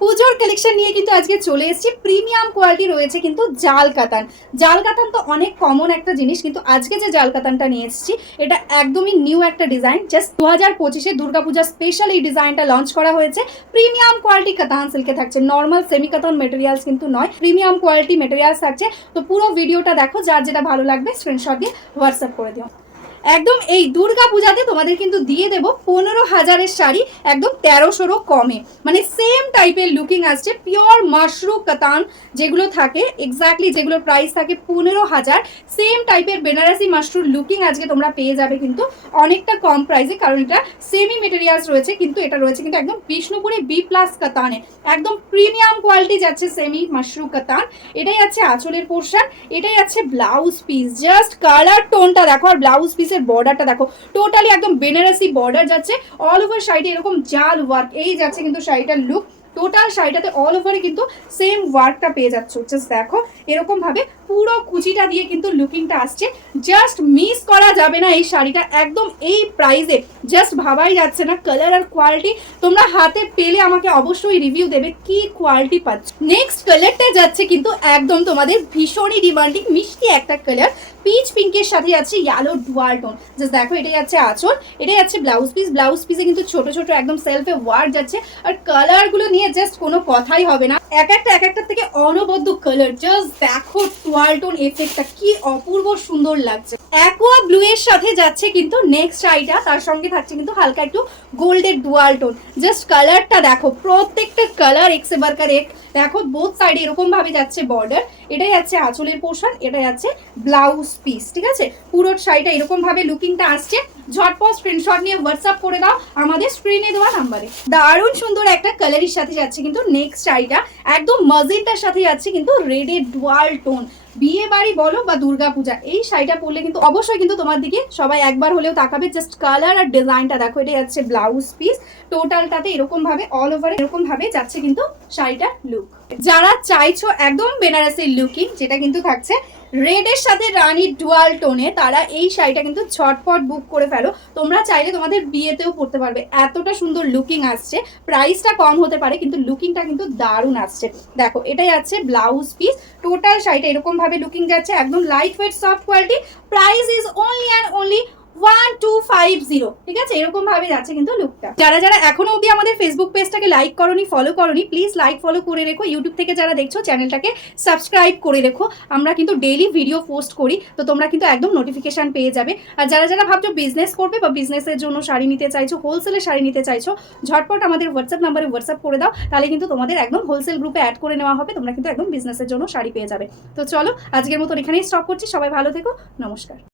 পুজোর কালেকশন নিয়ে কিন্তু আজকে চলে এসেছি। প্রিমিয়াম কোয়ালিটি রয়েছে কিন্তু জাল কাতান। জাল কাতান তো অনেক কমন একটা জিনিস, কিন্তু আজকে যে জাল কাতানটা নিয়ে এসেছি এটা একদমই নিউ একটা ডিজাইন। জাস্ট 2025-এ দুর্গাপূজা স্পেশাল এই ডিজাইনটা লঞ্চ করা হয়েছে। প্রিমিয়াম কোয়ালিটি কাতান সিল্কে থাকছে, নর্মাল সেমি কাতান মেটেরিয়ালস কিন্তু নয়, প্রিমিয়াম কোয়ালিটি মেটেরিয়ালস থাকছে। তো পুরো ভিডিওটা দেখো, যার যেটা ভালো লাগবে স্ক্রিনশট দিয়ে হোয়াটসঅ্যাপ করে দিও। একদম এই দুর্গা পূজাতে তোমাদের কিন্তু দিয়ে দেবো 15,000-এর শাড়ি একদম 1300-রও কমে, মানে সেম টাইপের লুকিং আসছে। পিওর মাশরু কাতান যেগুলো থাকে, এক্স্যাক্টলি যেগুলোর প্রাইস থাকে 15,000, সেম টাইপের বেনারসি মাশরুর লুকিং আজকে তোমরা পেয়ে যাবে কিন্তু অনেকটা কম প্রাইসে, কারণ এটা সেমি মেটেরিয়ালস রয়েছে, কিন্তু এটা রয়েছে কিন্তু একদম বিষ্ণুপুরি বি প্লাস কাতানে, একদম প্রিমিয়াম কোয়ালিটি যাচ্ছে সেমি মাশরু কাতান। এটাই আছে আঁচলের পোর্শন, এটাই আছে ব্লাউজ পিস। জাস্ট কালার টোনটা দেখো আর ব্লাউজ পিসের বর্ডারটা দেখো, টোটালি একদম বেনারসি বর্ডার যাচ্ছে। অল ওভার শাড়িতে এরকম জাল ওয়ার্ক, এই যাচ্ছে কিন্তু শাড়িটার লুক। টোটাল শাড়িটাতে অল ওভারে কিন্তু সেম ওয়ার্কটা পেয়ে যাচ্ছ। জাস্ট দেখো এরকম ভাবে পুরো কুচিটা দিয়ে কিন্তু লুকিংটা আসছে। জাস্ট মিস করা যাবে না এই শাড়িটা, একদম এই প্রাইসে জাস্ট ভাবাই যাচ্ছে না। কালার আর কোয়ালিটি তোমরা হাতে পেলে আমাকে অবশ্যই রিভিউ দেবে কি কোয়ালিটি পাচ্ছ। নেক্সট কালারটা যাচ্ছে কিন্তু একদম তোমাদের ভীষণই ডিমান্ডিং মিষ্টি একটা কালার, পিচ পিঙ্কের সাথে যাচ্ছে ইয়েলো ডুয়াল টোন। জাস্ট দেখো এটাই যাচ্ছে আঁচল, এটাই যাচ্ছে ব্লাউজ পিস। ব্লাউজ পিসে কিন্তু ছোট ছোট একদম সেলফে ওয়ার্ক যাচ্ছে, আর কালারগুলো নিয়ে জাস্ট কোনো কথাই হবে না। এক একটা থেকে অনবদ্য কালার। জাস্ট দেখো ডুয়াল টোন এফেক্টটা কি অপূর্ব সুন্দর লাগছে। অ্যাকোয়া ব্লু এর সাথে যাচ্ছে কিন্তু নেক্সট শাড়িটা, তার সঙ্গে থাকছে কিন্তু হালকা একটু গোল্ডের ডুয়াল টোন। জাস্ট কালারটা দেখো, প্রত্যেকটা কালার এক্সে বারকার এক। দেখো বোথ সাইডে এরকম ভাবে যাচ্ছে বর্ডার, এটাই যাচ্ছে আঁচলের পোর্শন, এটা যাচ্ছে ব্লাউজ পিস। ঠিক আছে, পুরো শাড়িটা এরকম ভাবে লুকিংটা আসছে। ঝটপট স্ক্রিনশট নিয়ে হোয়াটসঅ্যাপ করে দাও আমাদের স্ক্রিনে দেওয়া নাম্বারে। দারুণ সুন্দর একটা কালারের সাথে যাচ্ছে কিন্তু নেক্সট শাড়িটা, একদম মজেন্টার সাথে যাচ্ছে কিন্তু রেডের ডুয়াল টোন। বিয়ে বাড়ি বলো বা দুর্গাপূজা, এই শাড়িটা পরলে কিন্তু অবশ্যই কিন্তু তোমার দিকে সবাই একবার হলেও তাকাবে। জাস্ট কালার আর ডিজাইনটা দেখো, এটা যাচ্ছে ব্লাউজ পিস। টোটালটাতে এরকম ভাবে অল ওভার এরকম ভাবে যাচ্ছে কিন্তু শাড়িটার লুক। যারা চাইছো একদম বেনারসির লুকিং, যেটা কিন্তু থাকছে রেডের সাথে রানী ডুয়াল টোনে, তারা এই শাড়িটা কিন্তু ঝটপট বুক করে ফেলো। তোমরা চাইলে তোমাদের বিয়েতেও পরতে পারবে, এতটা সুন্দর লুকিং আসছে। প্রাইসটা কম হতে পারে কিন্তু লুকিংটা কিন্তু দারুণ আসছে। দেখো এটাই আছে ব্লাউজ পিস। টোটাল শাড়িটা এরকম ভাবে লুকিং যাচ্ছে, একদম light weight soft quality. Price is only and only 1250। ঠিক আছে, এরকম ভাবে যাচ্ছে কিন্তু লুকটা। যারা যারা এখনো অবধি আমাদের ফেসবুক পেজটাকে লাইক করনি, ফলো করনি, প্লিজ লাইক ফলো করে রেখো। ইউটিউব থেকে যারা দেখছো চ্যানেলটাকে সাবস্ক্রাইব করে রেখো। আমরা কিন্তু ডেইলি ভিডিও পোস্ট করি, তো তোমরা কিন্তু একদম নোটিফিকেশন পেয়ে যাবে। আর যারা যারা ভাবছো বিজনেস করবে বা বিজনেসের জন্য শাড়ি নিতে চাইছো, হোলসেলে শাড়ি নিতে চাইছো, ঝটপট আমাদের হোয়াটসঅ্যাপ নাম্বারে হোয়াটসঅ্যাপ করে দাও, তাহলে কিন্তু তোমাদের একদম হোলসেল গ্রুপে অ্যাড করে নেওয়া হবে। তোমরা কিন্তু একদম বিজনেসের জন্য শাড়ি পেয়ে যাবে। তো চলো আজকের মতো এখানেই স্টপ করছি। সবাই ভালো থেকো, নমস্কার।